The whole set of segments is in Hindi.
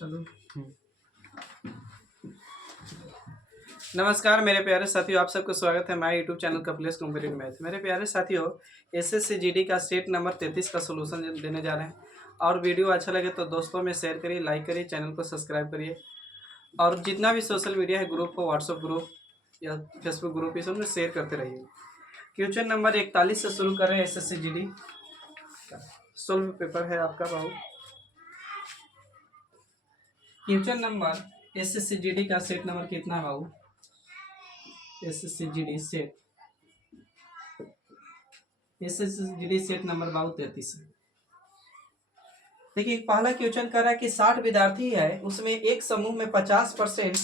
चलो। नमस्कार मेरे प्यारे साथियों, आप सबको स्वागत है हमारे YouTube channel Kapilesh competitive math. मेरे प्यारे साथियों, एसएससी जीडी का स्टेट नंबर 33 का सोल्यूशन देने जा रहे हैं। और वीडियो अच्छा लगे तो दोस्तों में शेयर करिए, लाइक करिए, चैनल को सब्सक्राइब करिए। और जितना भी सोशल मीडिया है, ग्रुप हो, व्हाट्सअप ग्रुप या फेसबुक ग्रुप, इस में शेयर करते रहिए। क्वेश्चन नंबर 41 से शुरू कर रहे हैं। एसएससी जीडी सोल्व पेपर है आपका बाबू। क्वेश्चन नंबर एसएससी जीडी का सेट नंबर कितना है बाबू? एसएससी जीडी सेट नंबर बाबू 33 है। देखिए, पहला क्वेश्चन कर रहा है कि 60 विद्यार्थी है, उसमें एक समूह में 50%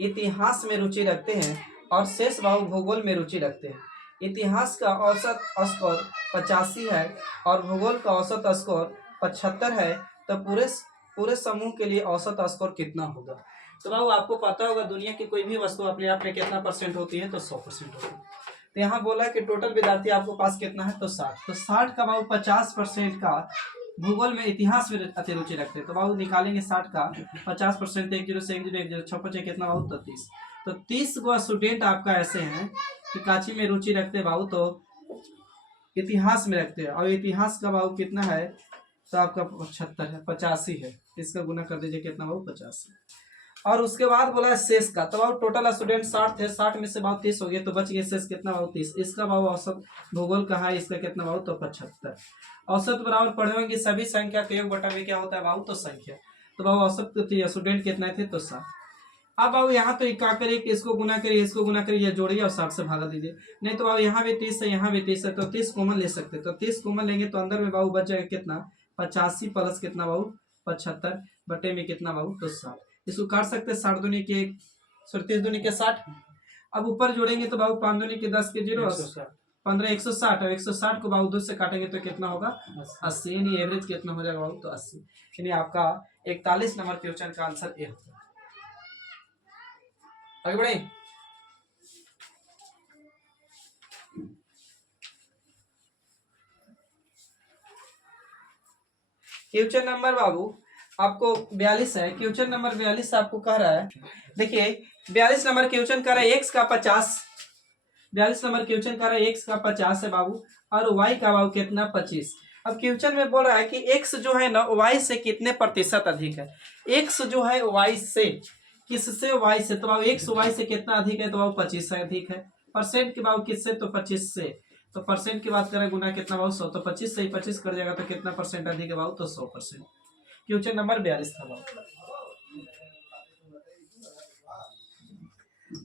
इतिहास में रुचि रखते हैं और शेष बाबू भूगोल में रुचि रखते हैं। इतिहास का औसत स्कोर 85 है और भूगोल का औसत स्कोर 75 है, तो पूरे समूह के लिए औसत स्कोर कितना होगा? तो बाबू आपको पता होगा, दुनिया की कोई भी वस्तु अपने आप में कितना परसेंट होती है? तो 100% होती है। तो यहाँ बोला कि टोटल विद्यार्थी आपको पास कितना है? तो 60। तो 60 का बाबू 50% का भूगोल में, इतिहास में अति रुचि रखते हैं। तो बाबू निकालेंगे 60 का 50%, 10 से 10 6 कितना बाबू? तो 30। तो 30 गो स्टूडेंट आपका ऐसे हैं कि काची में रुचि रखते हैं बाबू, तो इतिहास में रखते हैं। और इतिहास का बाबू कितना है? तो आपका 75 है, 85 है। इसका गुना कर दीजिए, कितना बाबू? 50। और उसके बाद बोला है शेष का। तो बाबू टोटल स्टूडेंट 60 थे, 60 में से बाबू 30 हो गए, तो बच गए शेष कितना बाबू? 30। इसका बाबू औसत भूगोल का है, इसका कितना बाबू? तो 75। औसत बराबर पढ़े होंगे सभी संख्या के योग बटा में क्या होता है बाबू? तो संख्या। तो बाबू औसत स्टूडेंट कितना थे? तो 60। अब बाबू यहाँ तो क्या करिए कि इसको गुना करिए, इसको गुना करिए, जोड़िए और 60 से भागा दीजिए। नहीं तो बाबू यहाँ भी 30 है, यहाँ भी 30 है, तो 30 कॉमन ले सकते। तो 30 कॉमन लेंगे तो अंदर में बाबू बच जाएगा कितना? 85 प्लस कितना बाबू? 75 बटे में कितना बाबू? तो 60। इसको काट सकते हैं, 60 दूनी के 30 दूनी के 60। अब ऊपर जोड़ेंगे तो बाबू 5 दूनी के 10 के 0, 15 160। अब 160 को बाबू 2 से काटेंगे तो कितना होगा? 80। यानी एवरेज कितना हो जाएगा बाबू? तो 80। यानी आपका 41 नंबर क्वेश्चन का आंसर ए होगा। आगे बढ़े। क्वेश्चन नंबर बाबू आपको 42 है। क्वेश्चन नंबर 42 आपको कह रहा है, देखिए 42 नंबर क्वेश्चन कह रहा है x का 50। 42 नंबर क्वेश्चन कह रहा है x का 50 है बाबू, और y का बाबू कितना? 25। अब क्वेश्चन में बोल रहा है कि x जो है ना y से कितने प्रतिशत अधिक है? x जो है y से, किससे? y से। तो बाबू x y से कितना अधिक है? तो बाबू 25 से अधिक है। परसेंट के बाबू किससे? तो 25 से। तो परसेंट की बात करें, गुना कितना बाबू? 100। तो 25 से 25 कर जाएगा तो कितना परसेंट अधिक है बाबू? तो 100%। क्वेश्चन नंबर 42 था बाबू।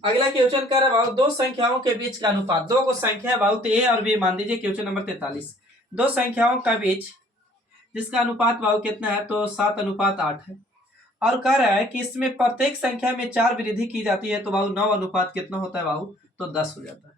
अगला क्वेश्चन कर रहा है बाबू, दो संख्याओं के बीच का अनुपात। दो को संख्या है बाबू, तो ए और बी मान दीजिए। क्वेश्चन नंबर 43, दो संख्याओं का बीच जिसका अनुपात बाबू कितना है? तो 7:8 है। और कह रहा है कि इसमें प्रत्येक संख्या में 4 वृद्धि की जाती है, तो बाबू 9 अनुपात कितना होता है बाबू? तो 10 हो जाता है।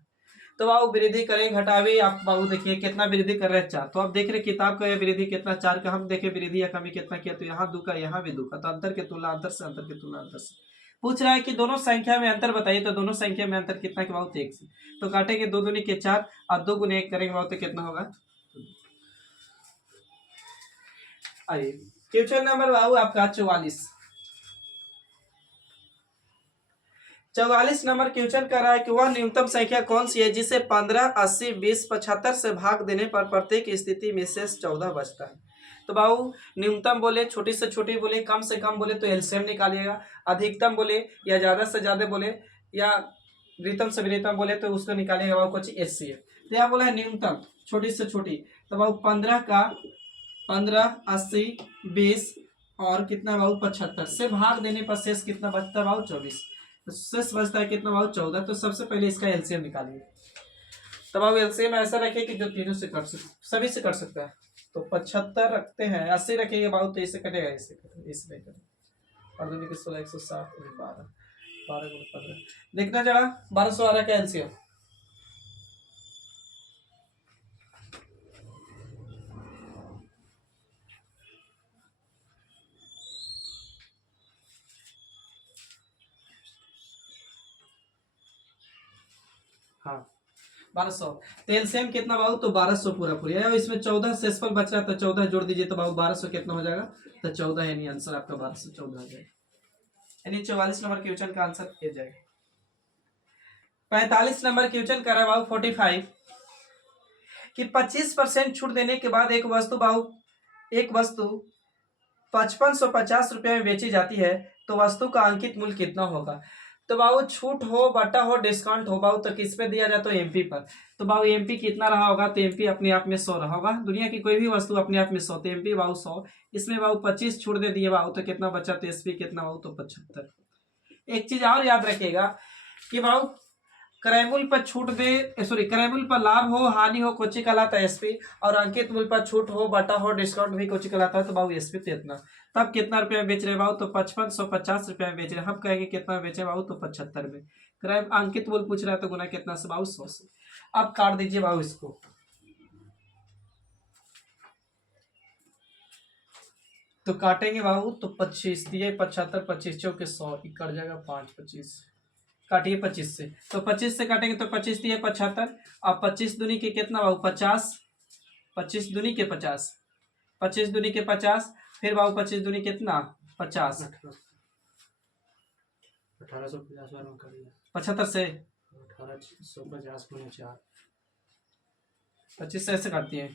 तो बाबू वृद्धि करें घटावे, आप बाबू देखिए कितना वृद्धि कर रहे हैं? 4। तो आप देख रहे किताब का वृद्धि कितना? 4 का। हम देखे वृद्धि या कमी कितना किया? तो यहाँ 2 का, यहाँ भी 2 का। तो अंतर की तुलना अंतर से, अंतर की तुलना अंतर से। पूछ रहा है कि दोनों संख्या में अंतर बताइए। तो दोनों संख्या में अंतर कितना के बाबू? 1 से। तो काटेंगे 2 दूनी के 4 और 2 गुने 1 करेंगे बाबू, तो कितना होगा? आइए क्वेश्चन नंबर बाबू आपका 44 नंबर क्वेश्चन कर रहा है कि वह न्यूनतम संख्या कौन सी है जिसे 15, 80, 20, 75 से भाग देने पर प्रत्येक स्थिति में शेष 14 बचता है? तो बाबू न्यूनतम बोले, छोटी से छोटी बोले, कम से कम बोले तो एलसीएम निकालिएगा, अधिकतम बोले या ज्यादा से ज्यादा बोले या वृहत्तम से वृहत्तम बोले तो उसको निकालिएगा बाबू कुछ एचसीएफ। तो यहाँ बोला है न्यूनतम, छोटी से छोटी। तो बाबू 15 का 15, 80, 20 और कितना बाबू? 75 से भाग देने पर शेष कितना बचता है बाबू? 24। तो शेष बचता है कितना बाबू? 14। तो सबसे पहले इसका एलसीएम निकालिए। तो बाबू एलसीएम ऐसा रखिए कि जो तीनों से कट सकते, सभी से कट सकता है। तो 75 रखते हैं, 80 रखिएगा बाबू, तो इससे कटेगा, इससे कटेगा, इससे नहीं कटेगा। और दूनी के 16, 160, 12, 12 गुणे 15, देखना जरा 1212 का एलसीएम। हाँ, 1200। तो एलसीएम कितना बाबू, तो 1200 पूरा पूरी है। इसमें 14 शेषफल बच रहा है तो 14 जोड़ दीजिए तो बाबू 1200 कितना हो जाएगा, तो 14, यानी आंसर आपका 1214 हो जाएगा। यानी 44 नंबर क्वेश्चन का आंसर किया जाएगा। 45 नंबर क्वेश्चन कर रहा है बाबू 45 कि 25% छूट देने के बाद एक वस्तु बाबू, एक वस्तु 5550 रुपये में बेची जाती है, तो वस्तु का अंकित मूल्य कितना होगा। तो बाबू छूट हो, बटा हो, डिस्काउंट हो बाबू, तो किस पे दिया जाए, तो एमपी पर। तो बाबू एमपी कितना रहा होगा, तो एमपी अपने आप में 100 रहा होगा। दुनिया की कोई भी वस्तु अपने आप में 100, तो एमपी बाबू 100। इसमें बाबू 25 छूट दे दिए बाबू, तो कितना बचा, तो एसपी कितना बाबू, तो 75। एक चीज और याद रखिएगा कि बाबू क्रय मूल्य पर छूट दे, सॉरी क्रय मूल्य पर लाभ हो, हानि हो, कोची कहलाता है एसपी। और अंकित मूल्य पर छूट हो, बटा हो, डिस्काउंट भी कोची कहलाता है, तो बाबू एसपी। तो इतना तब कितना रुपये में बेच रहे बाबू, तो 5550 रुपये में बेच रहे। हम कहेंगे कितना में बेचे बाबू, तो 75 में। क्रय अंकित मूल्य पूछ रहा है तो गुना कितना से बाबू, 100 से। अब काट दीजिए बाबू इसको, तो काटेंगे बाबू तो 25 दिए 75, 25 चौके 100, कट जाएगा 5, 25 काटिए 25 से, तो 25 से काटेंगे तो 25 दिए 75। अब 25 दूनी के कितना बाबू, 50, 25 दूनी के 50, 25 दूनी के 50, फिर बाबू 25 दूनी कितना, 50, 75 से 25 से ऐसे काटती है,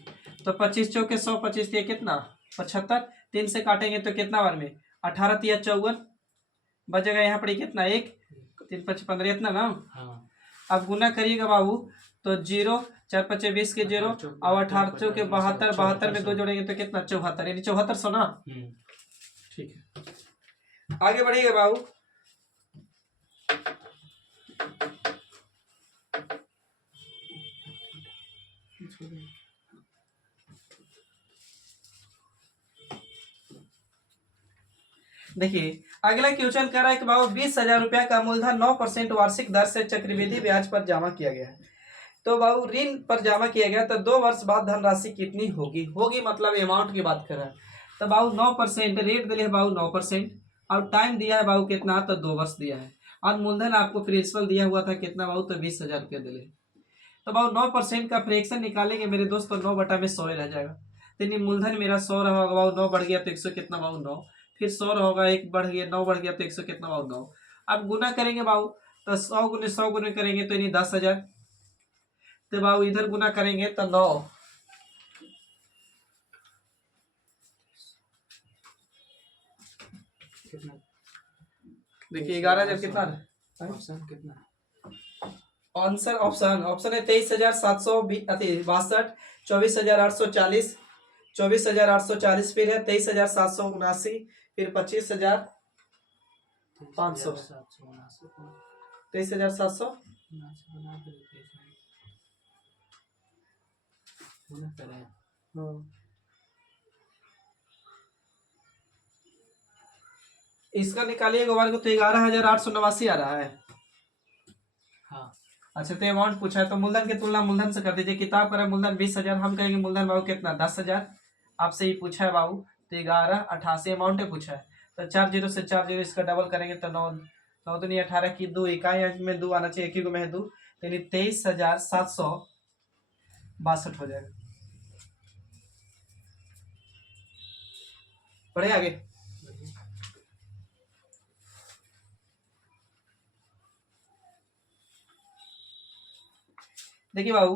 तो 25 चौके 100, 25 दिए कितना 75, 3 से काटेंगे तो कितना बार में 18 तिया 54, बचेगा यहाँ पर कितना 1, 3 5 15 इतना ना। हाँ। अब गुना करिएगा बाबू, तो 0 4 5 20 के 0 और 18 चौके 72, 72 में 2 जोड़ेंगे तो कितना 74, यानी 7400 ना। ठीक है, आगे बढ़िएगा बाबू। देखिए अगला क्वेश्चन कह रहा है कि बाबू 20,000 रुपया का मूलधन 9% वार्षिक दर से चक्रवृद्धि ब्याज पर जमा किया गया है। तो बाबू ऋण पर जमा किया गया, तो 2 वर्ष बाद धनराशि कितनी होगी, होगी मतलब अमाउंट की बात कर रहा है। तो बाबू 9% रेट दिया है बाबू 9%, और टाइम दिया है बाबू कितना, तो 2 वर्ष दिया है। और मूलधन आपको प्रिंसिपल दिया हुआ था कितना बाबू, तो 20,000 रुपया दिले। तो बाबू 9% का फ्रैक्शन निकालेंगे मेरे दोस्त, तो 9/100 रह जाएगा। तो मूलधन मेरा 100 रहा होगा बाबू, 9 बढ़ गया तो 100 कितना बाबू 9, फिर 100 होगा, 1 बढ़ गया 9 बढ़ गया तो 100 कितना बाबू 9। अब गुना करेंगे बाबू, तो 100 गुने 100 गुने करेंगे तो यानी 10,000। तो बाबू इधर गुना करेंगे तो 9, देखिए 11,000 कितना कितना आंसर, ऑप्शन है 23,762, 24,840, 24,840, फिर है 23,779, फिर 25,500, 23,700। इसका निकालिएगा वर्ग तो 11,889 आ रहा है। हाँ अच्छा, तो अमाउंट पूछा है तो मूलधन की तुलना मूलधन से कर दीजिए। किताब का मूलधन 20,000, हम कहेंगे मूलधन बाबू कितना 10,000। आपसे ही पूछा है बाबू, तो 11,88 अमाउंट है पूछा है। तो 4 0 से 4 0 इसका डबल करेंगे तो 9 9 दूनी 18 की 2 इकाई में 2 आना चाहिए, एक ही को में 2, यानी 23,762 हो जाएगा। बढ़े आगे। देखिए बाबू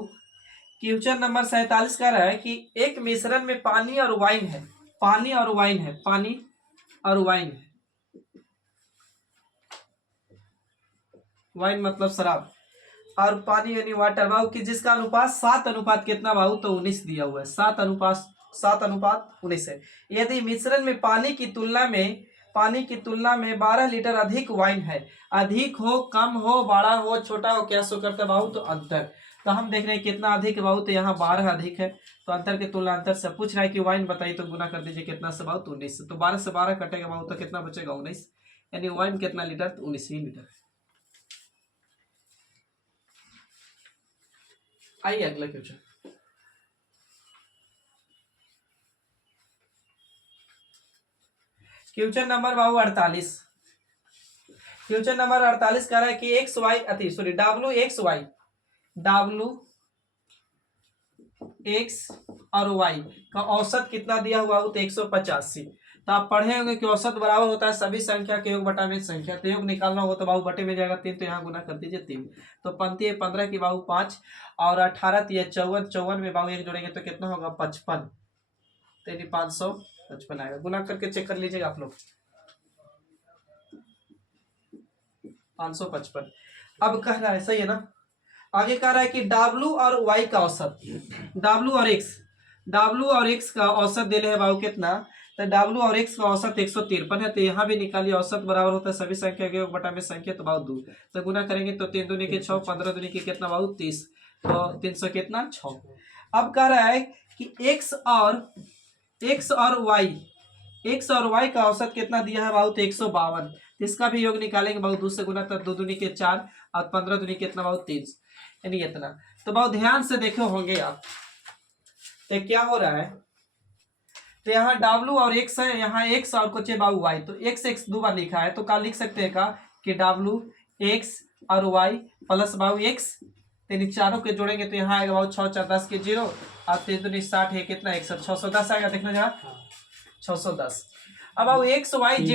क्वेश्चन नंबर 47 कह रहा है कि एक मिश्रण में पानी और वाइन है, पानी और वाइन है, पानी और वाइन है, वाइन मतलब शराब, और पानी यानी वाटर बाबू की, जिसका अनुपात 7 अनुपात कितना बाबू, तो 19 दिया हुआ है। 7:19 है। यदि मिश्रण में पानी की तुलना में 12 लीटर अधिक वाइन है, अधिक हो, कम हो, बड़ा हो, छोटा हो, क्या शो करता है बाबू, तो अंतर। तो हम देख रहे हैं कितना अधिक है बाबू, तो यहाँ 12 अधिक है, तो अंतर की तुलना अंतर से पूछ रहा है कि वाइन बताइए, तो गुना कर दीजिए कितना से बाबू, तो 19 से। तो 12 से 12 कटेगा बाबू, तो कितना बचेगा 19, यानी वाइन कितना लीटर, तो 19 ही लीटर। आइए अगला क्वेश्चन। क्वेश्चन नंबर बाबू 48। क्वेश्चन नंबर 48 कह रहा है कि X Y, W X Y, X और वाई का औसत कितना दिया हुआ हो तो 185। तो आप पढ़े होंगे कि औसत बराबर होता है सभी संख्या के योग बटा में संख्या। तो योग निकालना हो तो बाबू बटे में जाएगा 3, तो यहाँ गुना कर दीजिए 3। तो 15 15 की बाबू 5 और 18 54 54 में बाबू एक जोड़ेंगे तो कितना होगा 55। तो 555 आएगा। गुना करके चेक कर लीजिएगा आप लोग 555। अब कह रहा है सही है ना। आगे कह रहा है कि W और Y का औसत, W और X का औसत दे रहे हैं बाबू कितना। तो W और X का औसत 153 है। तो यहाँ भी निकालिए औसत बराबर होता है सभी संख्या के योग बटा में संख्या। तो बाबू 2 तो गुना करेंगे तो 3 दूनी के 6 15 दूनी के कितना बाबू 30। तो 300 कितना 6। अब कह रहा है कि X और Y का औसत कितना दिया है बाबू तो 152। तो इसका भी योग निकालेंगे बाबू 2 से गुना, तो 2 दूनी के 4 और 15 दूनी कितना बाबू 3, यानी इतना। तो बहुत ध्यान से देखे होंगे आप। तो क्या हो रहा है, तो यहाँ W और X है, यहाँ X और कुछ बाबू Y। तो X दो बार लिखा है तो क्या लिख सकते हैं का कि W X और Y प्लस बाबू X। यानी चारों के जोड़ेंगे तो यहाँ आएगा बाबू 6 4 10 के 0 और 3 दूनी 60 है कितना 61 610 आएगा। देखना जरा 610। अब बाबू X Y Z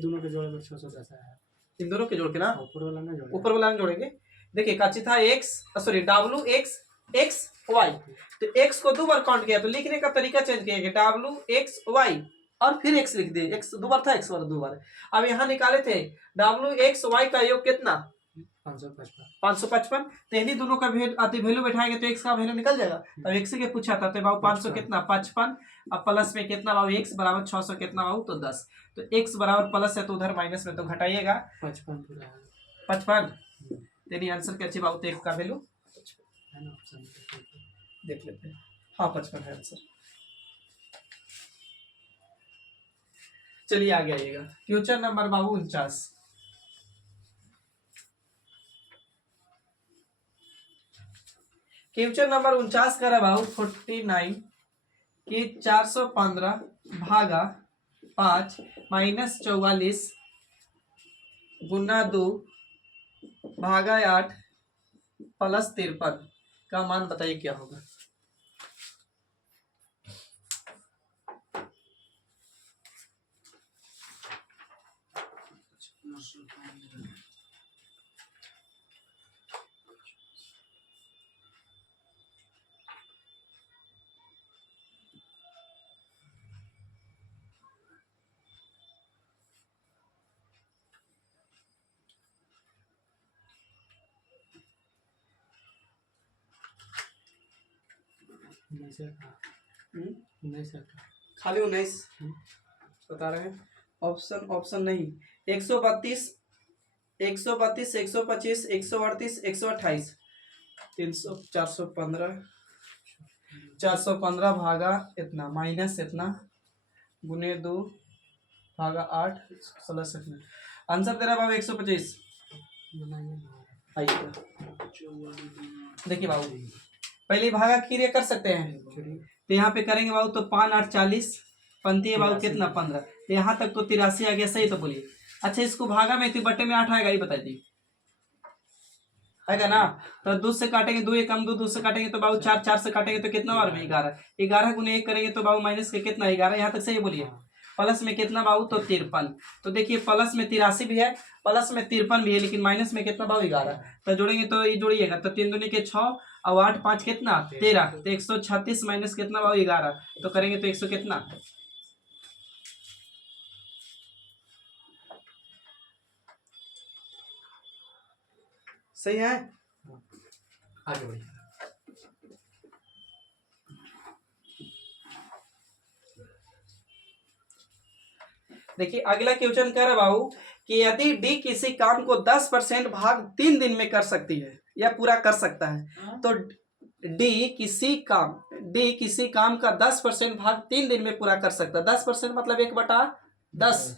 दोनों के जोड़ में 610 आया। इन दोनों के जोड़ के ना ऊपर वाला ना जोड़ेंगे। देखिए काची था W X Y। तो X को 2 बार काउंट किया तो लिखने का तरीका चेंज किया कि W X Y और फिर X लिख दिए। X 2 बार था, X 2 बार। अब यहाँ निकाले थे W X Y का योग कितना 555। तो यदि दोनों का वैल्यू बैठाएंगे तो X का वैल्यू निकल जाएगा। अब X के पूछा था तो बाबू 500 कितना 55। अब प्लस में कितना बाबू X बराबर 600 कितना बाबू तो 10। तो X बराबर प्लस है तो उधर माइनस में तो घटाइएगा 55। तेरी आंसर क्या अच्छी बाबू तो X का वैल्यू देख लेते हैं। हाँ 55 है आंसर। चलिए आगे आइएगा। क्वेश्चन नंबर बाबू 49। क्वेश्चन नंबर 49 कर बाबू 49 कि 415 भागा 5 माइनस 44 गुना 2 भागा 8 प्लस 53 का मान बताइए क्या होगा। खाली 19 बता रहे हैं। ऑप्शन नहीं 132 132 125 138 128 300 415 भागा इतना माइनस इतना गुने 2 भागा 8 प्लस इतना। आंसर दे रहा बाबू 125। देखिए बाबू पहले भागा क्रिया कर सकते हैं तो यहाँ पे करेंगे बाबू तो 5 8 40 पंती है बाबू कितना 15। तो यहाँ तक तो 83 आ गया। सही तो बोलिए। अच्छा इसको भागा में 3 बटे में 8 आएगा ये बता दी आएगा ना। तो 2 से काटेंगे 2 1 कम 2 से काटेंगे तो बाबू 4 4 से काटेंगे तो कितना बार में 11 11 गुने 1 करेंगे तो बाबू माइनस के कितना 11। यहाँ तक सही बोलिए। प्लस में कितना बाबू तो 53। तो देखिए प्लस में 83 भी है प्लस में 53 भी है लेकिन माइनस में कितना बाबू 11। तो जोड़ेंगे तो ये जोड़िएगा तो 3 दूनी के 6 और 8 5 कितना 13। तो 136 माइनस कितना बाबू 11। तो करेंगे तो 100 कितना सही है। आगे बढ़िए। देखिए अगला क्वेश्चन कह रहा बाबू कि यदि डी किसी काम को 10% भाग 3 दिन में कर सकती है या पूरा कर सकता है तो डी किसी काम का 10% भाग 3 दिन में पूरा कर सकता है। 10% मतलब 1/10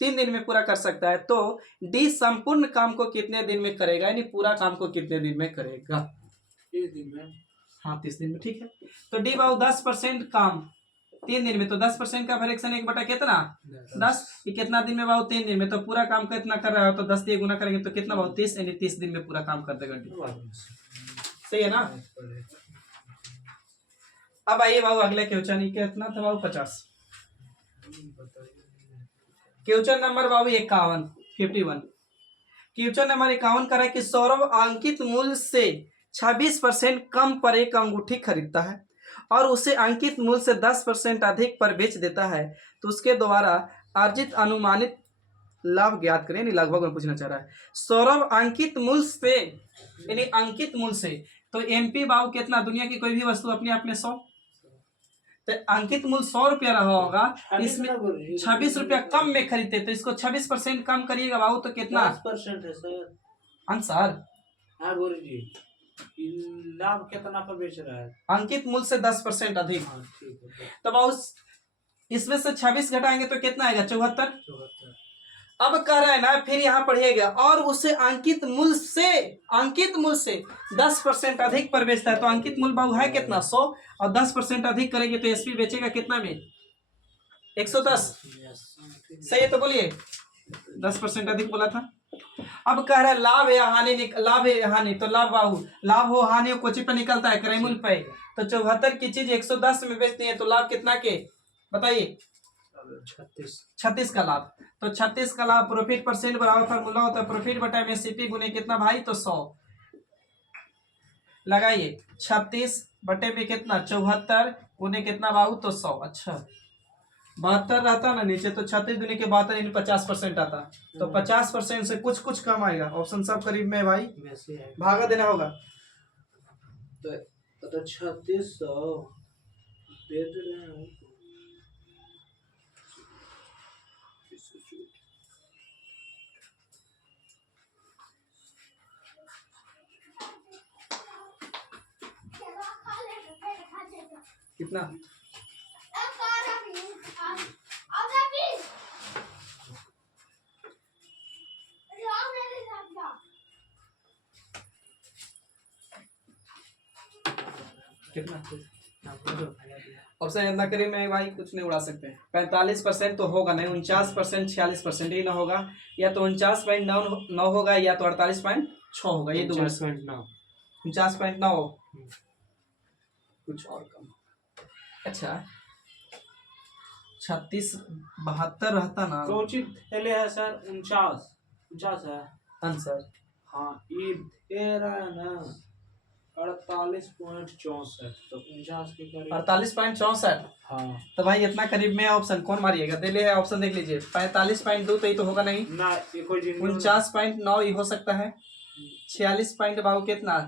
3 दिन में पूरा कर सकता है। तो डी संपूर्ण काम को कितने दिन में करेगा, यानी पूरा काम को कितने दिन में करेगा। 30 दिन में। हाँ 30 दिन में ठीक है। तो डी बाबू 10% काम 3 दिन में तो 10% का फ्रैक्शन 1/10 कितना 10। ये कितना दिन में बाबू 3 दिन में। तो पूरा काम कितना कर रहा है तो 10 दिए गुना करेंगे तो कितना बाबू 30 यानी 30 दिन में पूरा काम कर देगा डी। सही है ना। अब आइए बाबू अगले क्वेश्चन, कितना था बाबू 50। क्वेश्चन नंबर बाबू 51, 51। क्वेश्चन नंबर 51 करा कि सौरभ अंकित मूल्य से 26% कम पर एक अंगूठी खरीदता है और उसे अंकित मूल्य से 10% अधिक पर बेच देता है, तो उसके द्वारा अर्जित अनुमानित लाभ ज्ञात करें। नहीं, लगभग में पूछना चाह रहा है। सौरभ अंकित मूल्य से, यानी अंकित मूल्य से, तो एमपी बाबू कितना, दुनिया की कोई भी वस्तु अपने आप में 100, तो अंकित मूल्य 100 रुपया रहा होगा, इसमें 26 रुपया कम में खरीदते, तो इसको 26% कम करिएगा बाबू तो कितना 10% है सर। आंसर। हाँ गुरु जी, लाभ कितना पर बेच रहा है? अंकित मूल्य से 10% अधिक। हाँ ठीक है। तो बाबू इसमें से 26 घटाएंगे तो कितना आएगा 74। 74। अब कह रहा है ना, फिर यहाँ पढ़िएगा, और उसे अंकित मूल्य से 10% अधिक पर बेचता है, तो अंकित मूल्य बाबू है कितना 100, और 10% अधिक करेंगे तो एसपी बेचेगा कितना में 110। सही है, तो बोलिए 10% अधिक बोला था। अब कह रहा है लाभ या हानि, लाभ या हानि, तो लाभ बाबू, लाभ हो हानि हो कोची पे निकलता है, क्रय मूल्य पे। तो 74 की चीज 110 में बेचती है, तो लाभ कितना के बताइए 36 का लाभ। तो 36 का लाभ, प्रॉफिट परसेंट बराबर फार्मूला होता है प्रॉफिट बटा में सीपी गुने कितना भाई, तो 100 लगाइए, 36 बटे में कितना 74 गुने कितना बाबू, तो 100। अच्छा 72 रहता ना नीचे, तो 36 दुनी के 72 इन 50% आता, तो 50% से कुछ कुछ कम आएगा। ऑप्शन सब करीब में भाई, भागा देना होगा। तो 3600 दे रहे हैं। कितना कितना ऑप्शन इतना करीब में भाई, कुछ नहीं उड़ा सकते। 45% तो होगा नहीं, 49%, 46% ही ना होगा, या तो 49.9 होगा, या तो 48.6 होगा, ये दो 49.9 हो, कुछ और कम। अच्छा 36 72 रहता ना, तो उचित थैले है सर 49 है आंसर। हाँ ये दे रहा है ना 48.64, तो 49 के करीब 48.64। हाँ तो भाई इतना करीब में ऑप्शन कौन मारिएगा, दे ले ऑप्शन देख लीजिए। 45.2 तो ये तो होगा नहीं, ना, ये कोई 49.9 ही हो सकता है, 46 पॉइंट बाबू कितना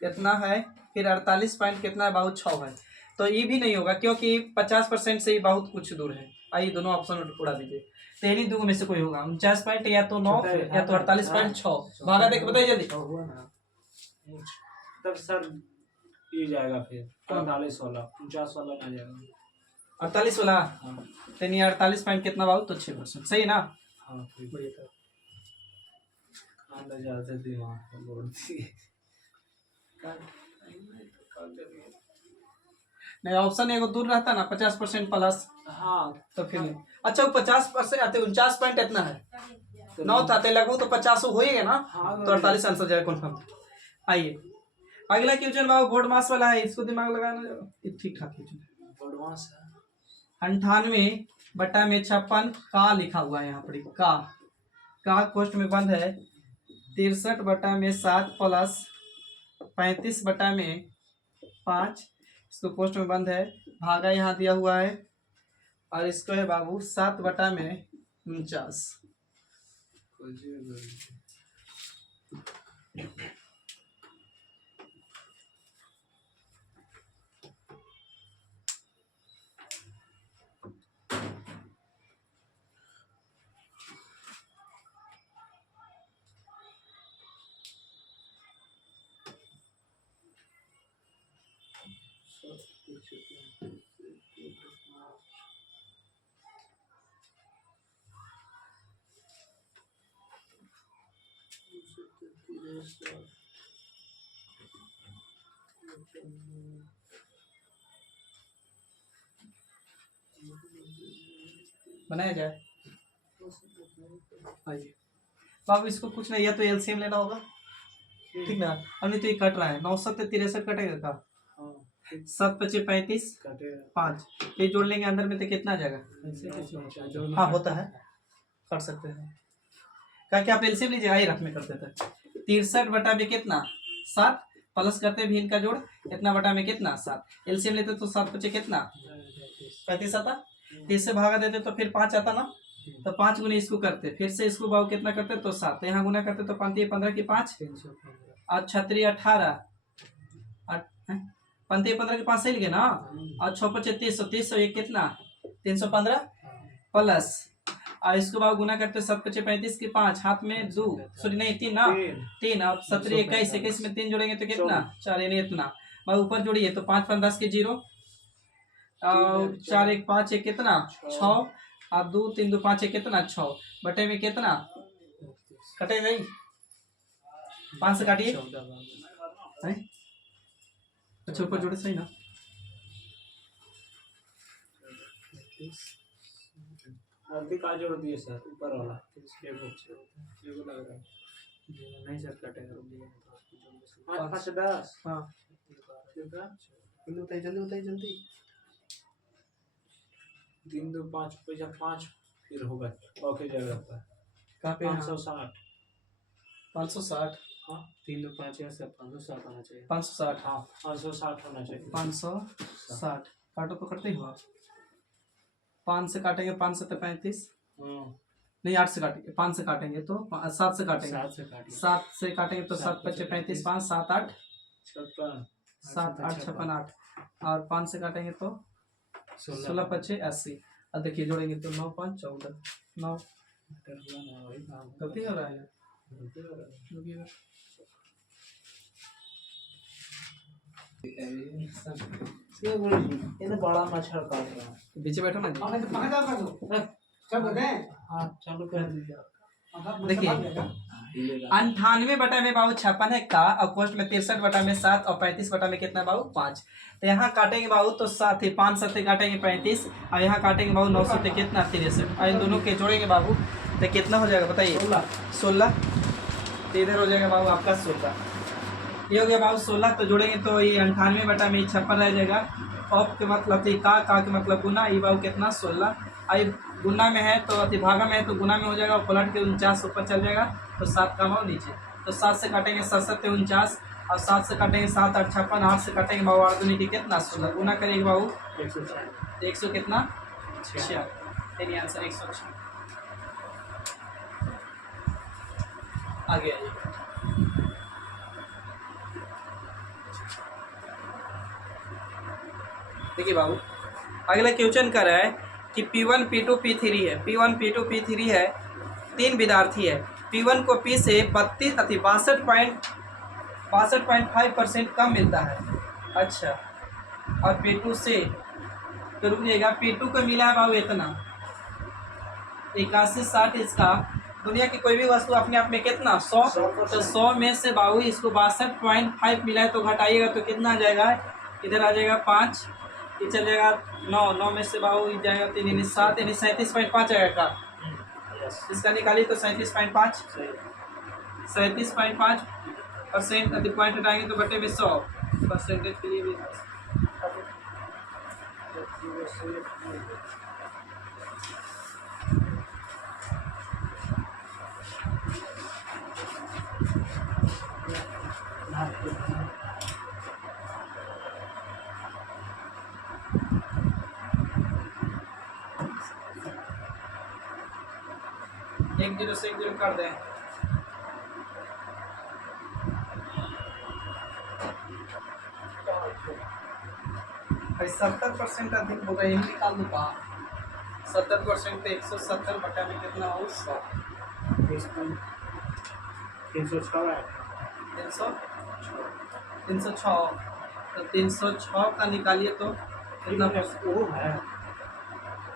कितना है, फिर 48 पॉइंट कितना है बाबू 6 है, तो ये भी नहीं होगा क्योंकि 50% से ही बहुत कुछ दूर है। आइए दोनों ऑप्शन उड़ा दीजिए, तेरी दो में से कोई होगा, 49 पॉइंट या तो 9 या तो 48.6। भागा देख बताइए जल्दी। तब सर ये जाएगा फिर 48 वाला, 49 वाला ना जाएगा 48 वाला, हाँ तेनी 48 पॉइंट कितना बाबू, तो 6%। सही है ना। हाँ ठीक है। जाते दिमाग बोल दिए नहीं, ऑप्शन एगो दूर रहता ना 50% प्लस, हाँ तो फिर नहीं। अच्छा वो 50% आते 49 पॉइंट इतना है, 9 था तो लगभग तो 50 हो ही गया ना, हाँ तो 48 आंसर जाए कन्फर्म। आइए अगला क्वेश्चन बाबू बोर्ड मास वाला है, इसको दिमाग लगाना ठीक ठाक क्वेश्चन। एडवांस है 98/56 का लिखा हुआ है यहाँ पर, का कोष्ट में बंद है 63/7 प्लस 35/5, इसको कोष्ट में बंद है, भागा यहाँ दिया हुआ है, और इसको है बाबू 7/49। बनाया जाए। आइए बाबू इसको कुछ नहीं, या तो एलसीएम लेना होगा, ठीक ना। अब नहीं तो ये कट रहा है, 963 कटेगा का, हाँ 7×5 = 35, कटेगा 5 ये जोड़ लेंगे अंदर में तो कितना आ जाएगा। ऐसे कैसे होता है? जोड़ना हाँ होता है, कर सकते हैं। क्या क्या आप एलसीएम लीजिए, आई रख में कर देते हैं। 63 बटा में कितना 7, प्लस करते भी इनका जोड़, इतना बटा में कितना 7, एलसीएम लेते तो 7×5 कितना 35 आता, 30 से भागा देते तो फिर 5 आता ना, तो 5 गुने इसको करते, फिर से इसको भाव कितना करते तो 7, तो यहाँ गुना करते तो 15 की 5 और 36 18 15 की 5 सही लगे ना, और 6×5 30, 30 1 कितना 315 प्लस, और इसको भाव गुना करते 7×5 35 की 5, हाथ में 2 सॉरी नहीं 3 ना, 3 और 17 21 21 में 3 जोड़ेंगे तो कितना 4, यानी इतना भाव ऊपर जोड़िए तो 5 5 10 के 0 और 4 1 5 1 कितना 6 और 2 3 2 5 1 कितना 6 बटे में कितना कटे नहीं, 5 से काटिए हैं? अच्छा ऊपर जोड़े सही ना, अभी का जोड़ दिए सर ऊपर वाला एगो लग रहा है। नहीं सर कटेगा, रुक जाइए। 5 5 10 हाँ कितना जल्दी बताइए जल्दी बताइए जल्दी, 3 2 5 5 फिर होगा ओके जगह पर कहाँ पे 560 560 हाँ 3 2 5 या सर 560 होना चाहिए। 560 हाँ 560 होना चाहिए 560 काटो तो करते ही हुआ, 5 से काटेंगे 5 से 35 नहीं 8 से काटेंगे, 5 से काटेंगे तो 7 से काटेंगे, 7 से काटिए। 7 से काटेंगे तो 7 5 35 5 7 8 56 7 8 56 8 और 5 से काटेंगे तो 16 5 80 और देखिए जोड़ेंगे तो 9 5 14 9 गलती हो रहा है रुकिए। ये बड़ा मच्छर काट रहा है पीछे बैठो ना जी। हाँ चालू कर दीजिए देखिए 98 बटा में बाबू 56 है का, और कोष्ट में 63 बटा में 7 और 35 बटा में कितना बाबू 5, तो यहाँ काटेंगे बाबू तो 7 ही 5 7 काटेंगे 35 और यहाँ काटेंगे बाबू 9 7 कितना 63 और इन दोनों के जोड़ेंगे बाबू तो कितना हो जाएगा बताइए 16 तो इधर हो जाएगा बाबू आपका 16, ये हो गया बाबू 16, तो जोड़ेंगे तो ये 98 बटा में 56 रह जाएगा, ऑफ के मतलब थी का के मतलब गुना, ये बाबू कितना 16, आई गुना में है तो अति भागा में है तो गुना में हो जाएगा, पलट के 49 ऊपर चल जाएगा तो 7 का भाव नीचे, तो 7 से काटेंगे 7 7 49 और 7 से काटेंगे 7 8 56, 8 से काटेंगे बाबू 8 दूनी की कितना 16, गुना करेंगे बाबू 100 कितना 6, यानी आंसर 106। आगे आइए देखिए बाबू अगला क्वेश्चन कर रहा है कि P1 P2 P3 है, P1 P2 P3 है, 3 विद्यार्थी है, P1 को P से 62.5% कम मिलता है, अच्छा और P2 से तो रुक जाइएगा, P2 को मिला है बाबू इतना 81 60, इसका दुनिया की कोई भी वस्तु अपने आप में कितना 100, तो 100 में से बाबू इसको 62.5 मिला है तो घटाइएगा तो कितना आ जाएगा, इधर आ जाएगा 5, ये चल जाएगा 9, 9 में से बाबू जाएगा 3 यानी 7 यानी 37.5 आएगा का, इसका निकालिए तो 37.5 37.5% अति पॉइंट हटाएंगे तो बटे में 100 परसेंटेज के लिए भी एक 0 से 1 0 कर दें, भाई 70% अधिक होगा, ये निकाल दो पा 70% पे 170 बटा में कितना हो 100 306 है 306 तो 306 का निकालिए तो कितना वो है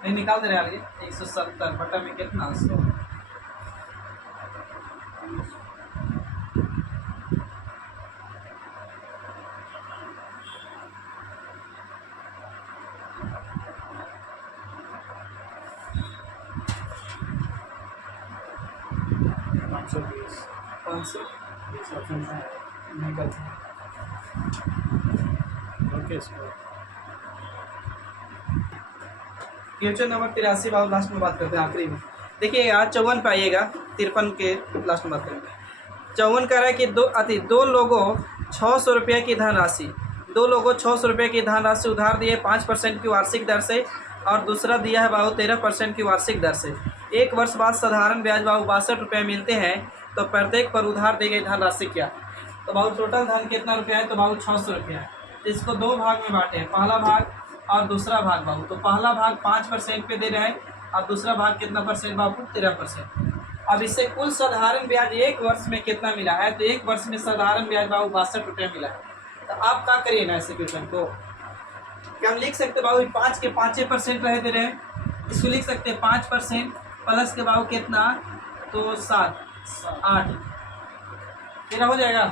नहीं निकाल दे रहे आगे 170 बटा में कितना 100 520 500 ऑप्शन है निकल। Okay sir. क्वेश्चन नंबर 83 बाबू लास्ट में बात करते हैं आखिरी में। देखिए आज 54 पे आइएगा, 53 के लास्ट में बात करेंगे। 54 कह रहा है कि दो लोगों 600 रुपये की धनराशि, दो लोगों 600 रुपये की धनराशि उधार दिए 5% की वार्षिक दर से, और दूसरा दिया है बाबू 13% की वार्षिक दर से। एक वर्ष बाद साधारण ब्याज बाबू 62 रुपये मिलते हैं, तो प्रत्येक पर उधार दी गई धनराशि क्या? तो बाबू टोटल धन कितना रुपया है? तो बाबू 600 रुपया है। तो इसको दो भाग में बांटे हैं, पहला भाग और दूसरा भाग बाबू। तो पहला भाग 5% पे दे रहे हैं और दूसरा भाग कितना परसेंट बाबू? 13%। अब इससे कुल साधारण ब्याज एक वर्ष में कितना मिला है? तो एक वर्ष में साधारण ब्याज बाबू 62 रुपये मिला है। तो आप क्या करिए ना ऐसे क्वेश्चन को, क्या हम लिख सकते बाबू 5 के 5% रह दे रहे हैं, इसको लिख सकते हैं 5% प्लस के बाबू कितना? तो 7 8 तेरा हो जाएगा।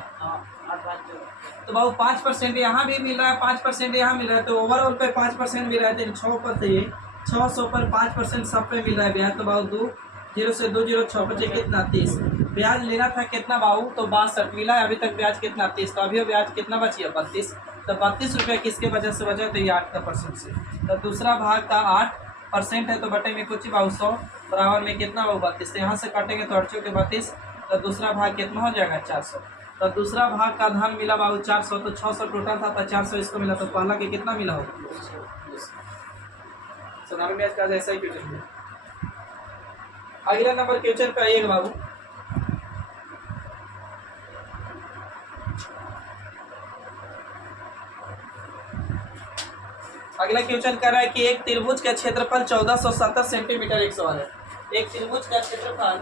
तो बाबू 5% यहाँ भी मिल रहा है, 5% यहाँ मिल रहा है, तो ओवरऑल पे 5% मिल रहा है। तो 6 पर से 600 पर 5% सब पे मिल रहा है ब्याज। तो बाबू 2 0 से 2 0 6 बचे कितना? 30। ब्याज लेना था कितना बाबू? तो 62 मिला है अभी तक ब्याज कितना? 30। तो अभी ब्याज कितना बची है? 32। तो 32 रुपये किसके वजह से बचा? तो ये 8% से। तो दूसरा भाग का 8% है, तो बटे में कुछ बाबू 100 बराबर में कितना बाबू? 32। तो यहाँ से काटेंगे तो 8 के 32, तो दूसरा भाग कितना हो जाएगा? 400। तो दूसरा भाग का धन मिला बाबू 400, तो 600 टोटल था तो 400 इसको मिला, तो पहला के कितना मिला होगा? साधारण ब्याज का ऐसा ही क्वेश्चन है। अगला नंबर क्वेश्चन पे आइएगा बाबू। अगला क्वेश्चन कर रहा है कि एक त्रिभुज का क्षेत्रफल 1470 सेंटीमीटर एक सवाल है। एक त्रिभुज का क्षेत्रफल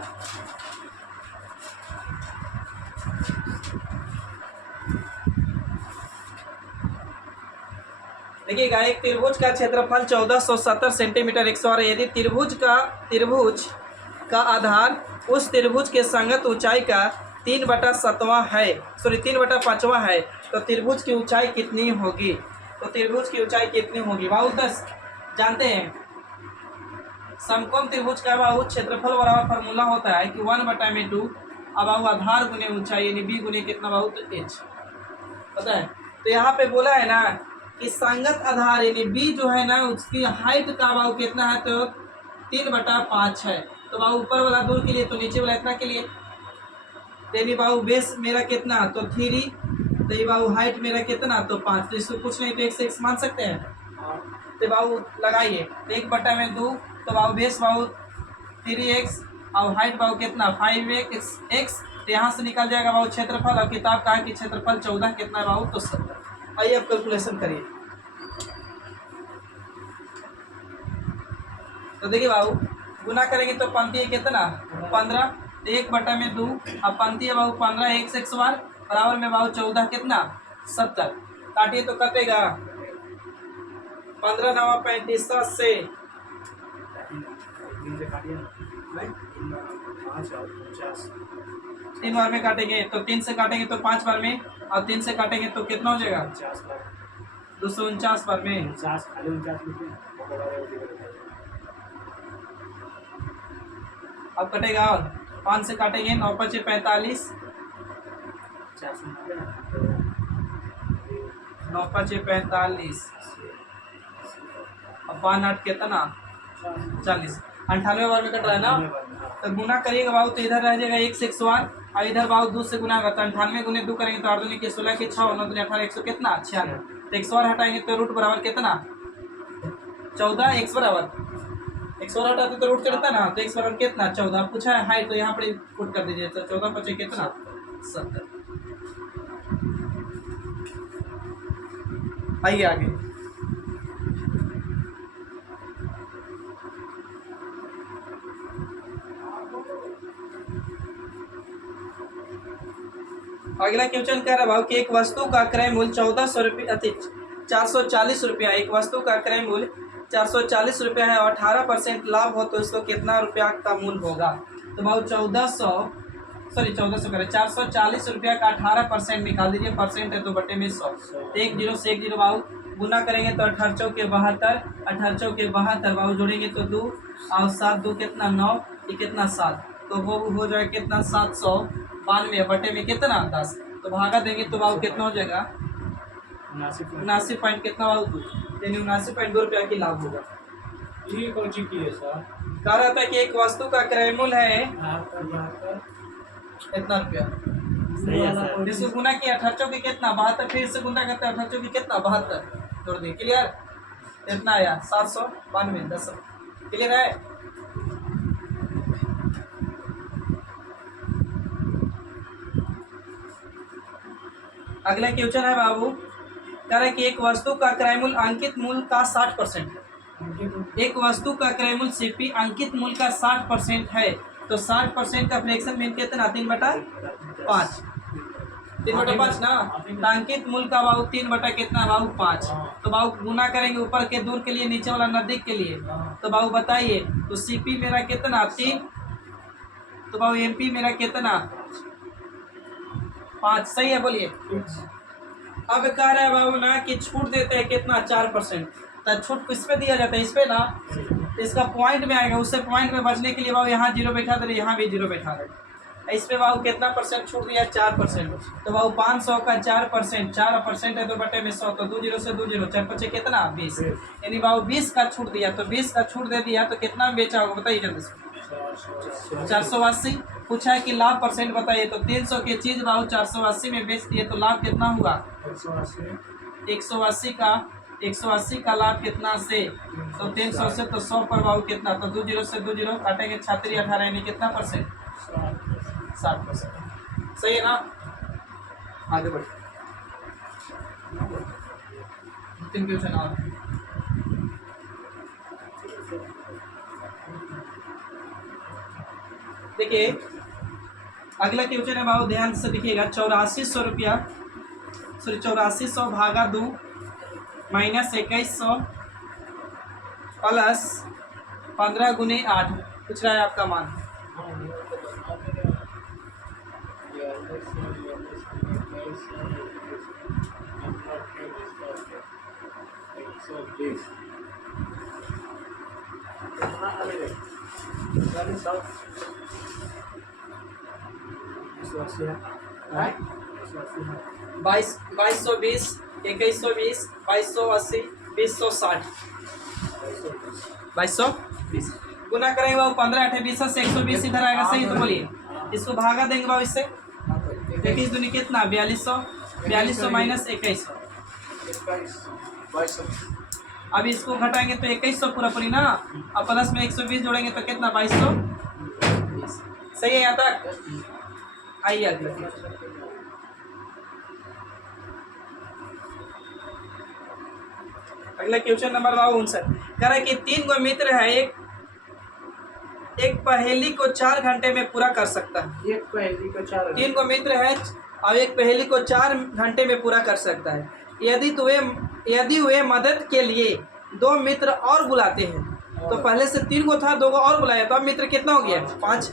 देखिएगा, एक त्रिभुज का क्षेत्रफल 1470 सेंटीमीटर एक सवाल है। यदि त्रिभुज का आधार उस त्रिभुज के संगत ऊंचाई का 3/7वां है, सॉरी 3/5वां है, तो त्रिभुज की ऊंचाई कितनी होगी? तो त्रिभुज की ऊंचाई कितनी होगी बाबू? 10 जानते हैं। समकोण त्रिभुज का बाबू क्षेत्रफल बराबर फार्मूला होता है कि 1/2 अब बाबू आधार गुने ऊंचाई यानी बी गुने कितना बाबू? तो h पता है। तो यहाँ पे बोला है ना कि संगत आधार यानी बी जो है ना उसकी हाइट का बाबू कितना है? तो 3/5 है। तो बाबू ऊपर वाला 2 के लिए, तो नीचे वाला इतना के लिए। यानी बाबू बेस मेरा कितना? तो 3, तो ये बाबू हाइट मेरा कितना? तो 5। तो इसको कुछ नहीं तो 1 से x मान सकते हैं। तो बाबू लगाइए 1/2, तो बाबू बेस बाबू 3x और हाइट बाबू कितना? 5x। तो यहाँ से निकल जाएगा बाबू क्षेत्रफल, और किताब का है कि क्षेत्रफल 14 कितना है बाबू? तो 70। आइए अब कैलकुलेशन करिए। तो देखिए बाबू गुना करेंगे तो पंक्ति कितना? 15, तो 1/2 अब पंक्ति है बाबू 15 x बार बराबर में बाबू 14 कितना? 70। काटिए तो कटेगा 15 9 35 से 3 बार में काटेंगे, तो 3 से काटेंगे तो 5 बार में, और 3 से काटेंगे तो कितना हो जाएगा? 249 बार में। अब कटेगा और 5 से काटेंगे 9 5 45, 9 5 45, अब 5 8 कितना? 40। 98 बार में कट रहा है ना। तो गुना करिएगा बाबू, तो इधर रह जाएगा 1 से 100 बार, और इधर बाबू 2 से गुना होगा, तो 98 गुने 2 करेंगे तो 8 दूनी के 16 के 6 9 दूनी 18 100 कितना? 96। तो 100 बार हटाएंगे तो रूट बराबर कितना? 14। x बराबर 100 बार हटाते तो रूट चढ़ता ना, तो x बराबर कितना? 14। पूछा है हाइट, तो यहाँ पर पुट कर दीजिए, तो 14 5 कितना? 70। आइए आगे। अगला क्वेश्चन कह रहा भाव कि एक वस्तु का क्रय मूल्य 1400 रुपये अति 440 रुपया, एक वस्तु का क्रय मूल्य 440 रुपया है और 18% लाभ हो तो इसको कितना रुपया का मूल्य होगा? तो भाव 1440 रुपया का 18% निकाल दीजिए, परसेंट है तो बटे में 100, 1 0 से 1 0 भाव गुना करेंगे तो 18 चौके 72, 18 चौके 72 भाव जोड़ेंगे तो 2 और 7 2 कितना? 9, ये कितना? 7, तो वो हो जाएगा कितना? 792 बटे में कितना? 10। तो भागा देंगे तो बाबू कितना हो जाएगा 79 पॉइंट कितना बाबू 2, यानी 79.2 रुपया की लाभ होगा। ये कौन सी की है सर? कह रहा था कि एक वस्तु का क्रय मूल्य है इतना रुपया, सही है सर। इसको गुना किया 18 की कितना 72, फिर से गुना करते हैं 18 की कितना 72, जोड़ दी क्लियर, इतना आया 792 10। क्लियर है। अगला क्वेश्चन है बाबू, कह रहा है कि एक वस्तु का क्रय मूल्य अंकित मूल्य का 60% है। एक वस्तु का क्रय मूल्य सीपी अंकित मूल्य का 60% है, तो 60% का फ्रैक्शन मीन कितना 3/5, 3/5 ना, तो अंकित मूल्य का बाबू 3 कितना बाबू 5, तो बाबू गुना करेंगे ऊपर के दूर के लिए नीचे वाला नजदीक के लिए, तो बाबू बताइए तो सीपी मेरा कितना 3, तो बाबू एमपी मेरा कितना 5, सही है बोलिए। अब कह रहा है बाबू ना कि छूट देते हैं कितना 4%, तो छूट किस पे दिया जाता है, इस पे ना, इसका पॉइंट में आएगा, उससे पॉइंट में बचने के लिए बाबू यहाँ 0 बैठा दे, यहाँ भी 0 बैठा दे, इस पे बाबू कितना परसेंट छूट दिया 4%, तो बाबू 500 का 4%, 4% है 2/100, तो 2 0 से 2 0, 4 5 कितना 20, यानी बाबू 20 का छूट दिया, तो 20 का छूट दे दिया तो कितना में बेचा होगा बताइए जल्दी से। 480 पूछा है कि लाभ परसेंट बताइए, तो 300 की चीज बाबू 480 में बेच दिए तो लाभ कितना हुआ 180 का लाभ कितना से, तो 300 से तो 100 पर बाबू कितना, तो 2 0 से 2 0 काटेंगे 36 18 यानी कितना परसेंट 60%, सही है ना। आगे बढ़ 3 क्वेश्चन और देखिए। अगला क्वेश्चन है बाबू ध्यान से देखिएगा, 8400 रुपया, सॉरी 8400 भागा 2 माइनस 2100 प्लस 15 गुने 8 पूछ रहा है आपका मान। बाईस 2220 2120 2280 2060 2220 गुना करेंगे बाबू 15 8 20 से 120 इधर आएगा, सही तो बोलिए। इसको भागा देंगे बाबू इससे, 21 दूनी कितना 4200 माइनस 2100, अब इसको घटाएंगे तो 2100 पूरा पूरी ना, अब प्लस में 120 जोड़ेंगे तो कितना 2220, सही है यहाँ तक। आइए अगला क्वेश्चन नंबर 59, कह रहा है कि 3 गो मित्र है, एक पहेली को 4 घंटे में पूरा कर सकता है। एक पहेली को 4 3 गो मित्र है और एक पहेली को 4 घंटे में पूरा कर सकता है, यदि वे मदद के लिए 2 मित्र और बुलाते हैं, तो पहले से 3 गो था 2 गो और बुलाया, तो अब मित्र कितना हो गया 5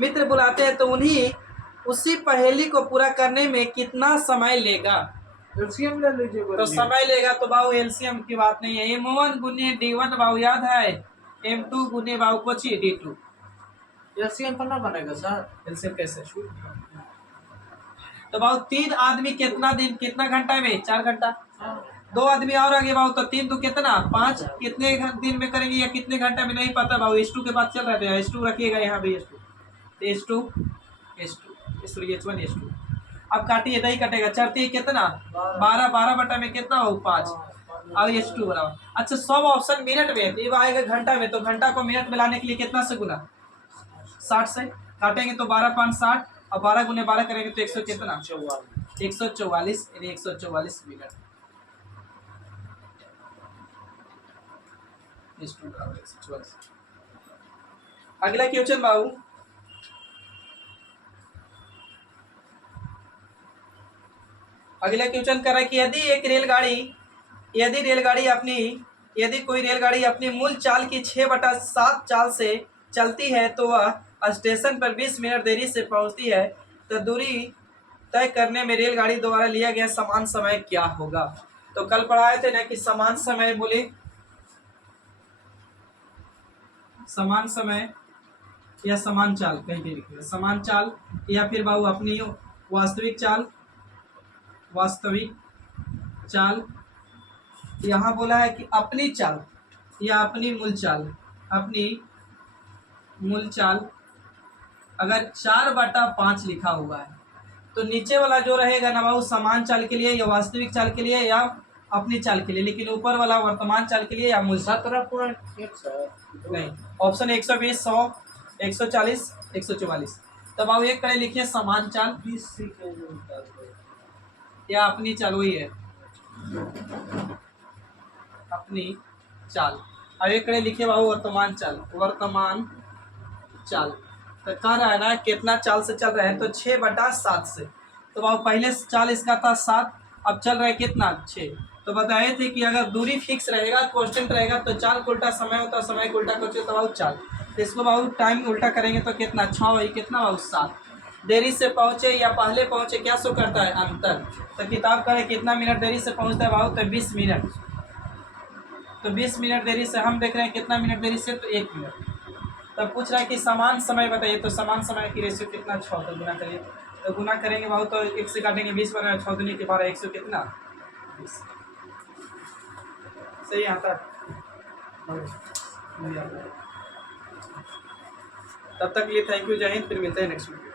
मित्र बुलाते हैं, तो उन्हीं उसी पहेली को पूरा करने में कितना समय लेगा। एलसीएम ले लीजिए, तो समय लेगा तो बाबू एलसीएम की बात नहीं है, M1 गुने D1 बाबू याद है, M2 गुने बाबू कोची D2, एलसीएम करना बनेगा सर। एलसीएम कैसे, तो बाबू 3 आदमी कितना दिन कितना घंटा में 4 घंटा, 2 आदमी और आगे बाबू तो 3 तो कितना 5, कितने दिन में करेंगे या कितने घंटा में नहीं पता बाबू, S2 के बाद चल रहे थे, S2 रखिएगा यहाँ भी S2 H1 S2, अब काटिए नहीं कटेगा, चढ़ती कितना 12 बटा में कितना हो 5, और S2 बराबर, अच्छा सब ऑप्शन मिनट में, तो ये आएगा घंटा में, तो घंटा को मिनट में लाने के लिए कितना से गुना 60 से काटेंगे तो 12 5 60, और 12 गुने 12 करेंगे तो 100 कितना 144, यानी 144 मिनट। S2 बराबर 144। अगला क्वेश्चन बाबू, अगला क्वेश्चन कर रहा है कि यदि कोई रेलगाड़ी अपनी मूल चाल की 6/7 चाल से चलती है, तो वह स्टेशन पर 20 मिनट देरी से पहुंचती है, तो दूरी तय करने में रेलगाड़ी द्वारा लिया गया समान समय क्या होगा। तो कल पढ़ाए थे ना कि समान समय बोले, समान समय या समान चाल कहीं भी लिखिए, समान चाल या फिर बाबू अपनी वास्तविक चाल वास्तविक चाल, यहाँ बोला है कि अपनी चाल या अपनी मूल चाल, अपनी मूल चाल अगर 4/5 लिखा हुआ है तो नीचे वाला जो रहेगा ना वो समान चाल के लिए या वास्तविक चाल के लिए या अपनी चाल के लिए, लेकिन ऊपर वाला वर्तमान चाल के लिए या मूल चाल। 17.1 नहीं, ऑप्शन 120, 100, 140, 144। तब आप एक कड़े लिखिए समान चाल या अपनी चाल, वही है अपनी चाल। अब एक कड़े लिखिए बाबू वर्तमान चाल, वर्तमान चाल। तो कह रहा है ना कितना चाल से चल रहा है, तो 6/7 से। तो बाबू पहले चाल इसका था 7, अब चल रहा है कितना 6। तो बताए थे कि अगर दूरी फिक्स रहेगा, कांस्टेंट रहेगा, तो चाल को उल्टा समय होता है, समय को उल्टा करते तो बाबू चाल। तो इसको बाबू टाइम उल्टा करेंगे तो कितना 6 वही कितना बाबू 7। देरी से पहुँचे या पहले पहुँचे क्या शो करता है अंतर। तो किताब करे कितना मिनट देरी से पहुँचता है बाबू, तो 20 मिनट। तो 20 मिनट देरी से, हम देख रहे हैं कितना मिनट देरी से, तो 1 मिनट। तब पूछ रहा है कि समान समय बताइए, तो समान समय की रेशियो कितना 6। तो गुना करिए, तो गुना करेंगे बाबू तो 1 से काटेंगे 20 बना, 6 दूनी के 12, 100 कितना 20। सही आता है। तब तक के लिए थैंक यू, जय हिंद, फिर मिलते हैं नेक्स्ट वीडियो।